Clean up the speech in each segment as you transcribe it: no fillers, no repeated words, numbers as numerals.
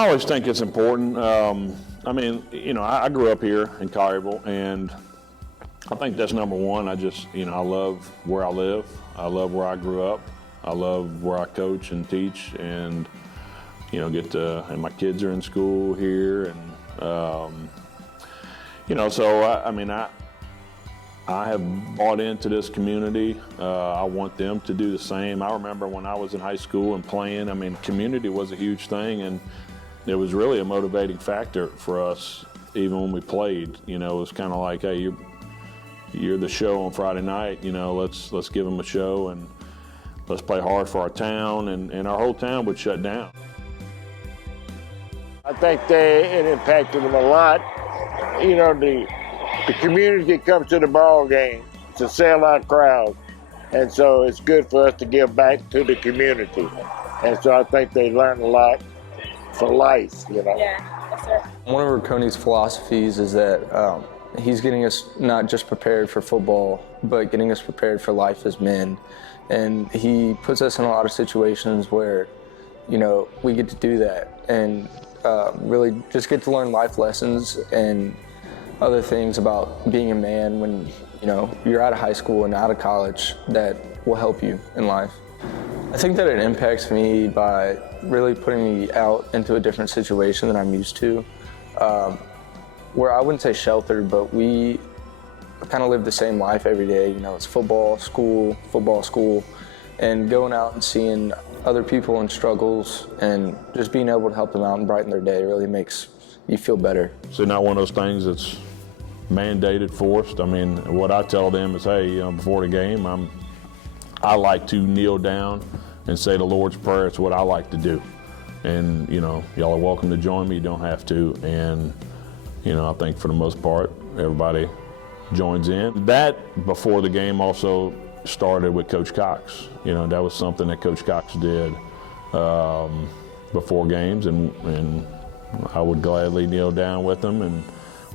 I always think it's important. I mean, you know, I grew up here in Collierville, and I think that's number one. I just, you know, I love where I live. I love where I grew up. I love where I coach and teach, and, you know, and my kids are in school here, and, you know, so I mean, I have bought into this community. I want them to do the same. I remember when I was in high school and playing, I mean, community was a huge thing, and it was really a motivating factor for us even when we played. You know, it was kind of like, hey, you're the show on Friday night, you know, let's give them a show and let's play hard for our town, and our whole town would shut down. I think it impacted them a lot. You know, the community comes to the ball game. It's a sellout crowd, and so it's good for us to give back to the community. And so I think they learn a lot for life, you know. Yeah, yes, sir. One of Rocconi's philosophies is that he's getting us not just prepared for football, but getting us prepared for life as men. And he puts us in a lot of situations where, you know, we get to do that and really just get to learn life lessons and other things about being a man when, you know, you're out of high school and out of college that will help you in life. I think that it impacts me by really putting me out into a different situation than I'm used to, where I wouldn't say sheltered, but we kind of live the same life every day. You know, it's football, school, and going out and seeing other people in struggles and just being able to help them out and brighten their day really makes you feel better. So not one of those things that's mandated, forced. I mean, what I tell them is, hey, you know, before the game, I like to kneel down and say the Lord's Prayer. It's what I like to do. And, you know, y'all are welcome to join me. You don't have to. And, you know, I think for the most part, everybody joins in. That, before the game, also started with Coach Cox. You know, that was something that Coach Cox did before games, and I would gladly kneel down with them, and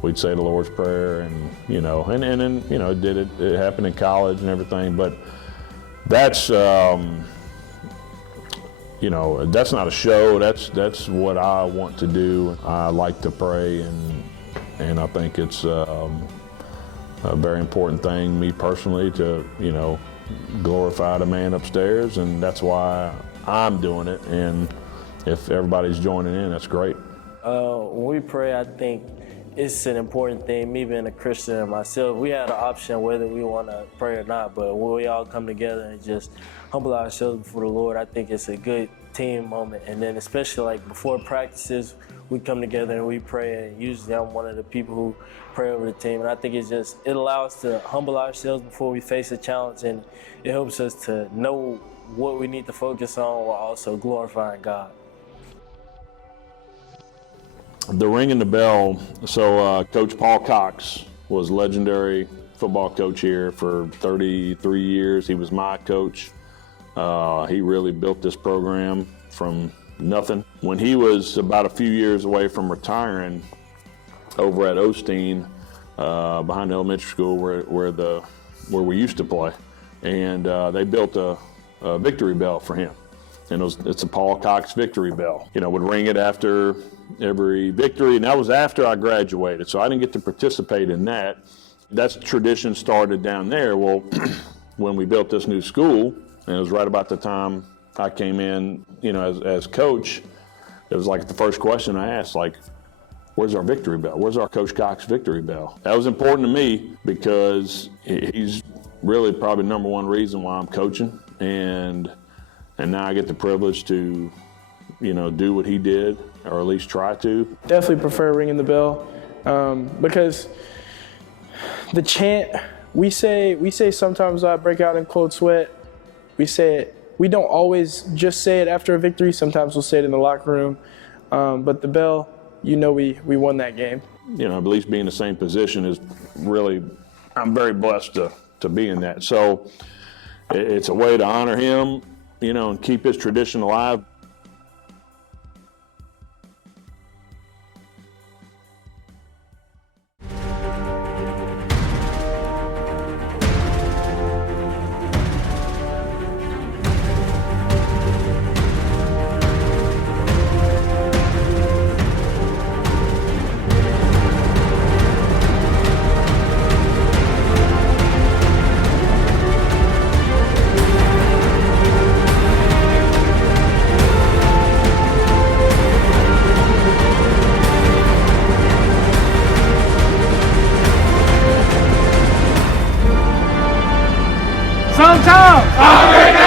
we'd say the Lord's Prayer, and, you know, and you know, it happened in college and everything, but that's, you know, that's not a show. That's what I want to do. I like to pray, and I think it's a very important thing, me personally, to, you know, glorify the man upstairs, and that's why I'm doing it. And if everybody's joining in, that's great. When we pray, I think it's an important thing. Me being a Christian and myself, we had an option whether we want to pray or not, but when we all come together and just humble ourselves before the Lord, I think it's a good team moment. And then especially like before practices, we come together and we pray, and usually I'm one of the people who pray over the team. And I think it allows us to humble ourselves before we face a challenge, and it helps us to know what we need to focus on while also glorifying God. The ringing the bell, so Coach Paul Cox was legendary football coach here for 33 years. He was my coach. He really built this program from nothing. When he was about a few years away from retiring over at Osteen, behind the elementary school where we used to play, and they built a victory bell for him. And it's a Paul Cox victory bell. You know, would ring it after every victory, and that was after I graduated, so I didn't get to participate in that. That tradition started down there. Well, when we built this new school, and it was right about the time I came in, you know, as coach, it was like the first question I asked, like, where's our victory bell? Where's our Coach Cox victory bell? That was important to me because he's really probably number one reason why I'm coaching, and now I get the privilege to, you know, do what he did, or at least try to. Definitely prefer ringing the bell because the chant, we say sometimes I break out in cold sweat. We say it. We don't always just say it after a victory. Sometimes we'll say it in the locker room. But the bell, you know, we won that game. You know, at least being in the same position is really, I'm very blessed to be in that. So it's a way to honor him, you know, and keep his tradition alive. time.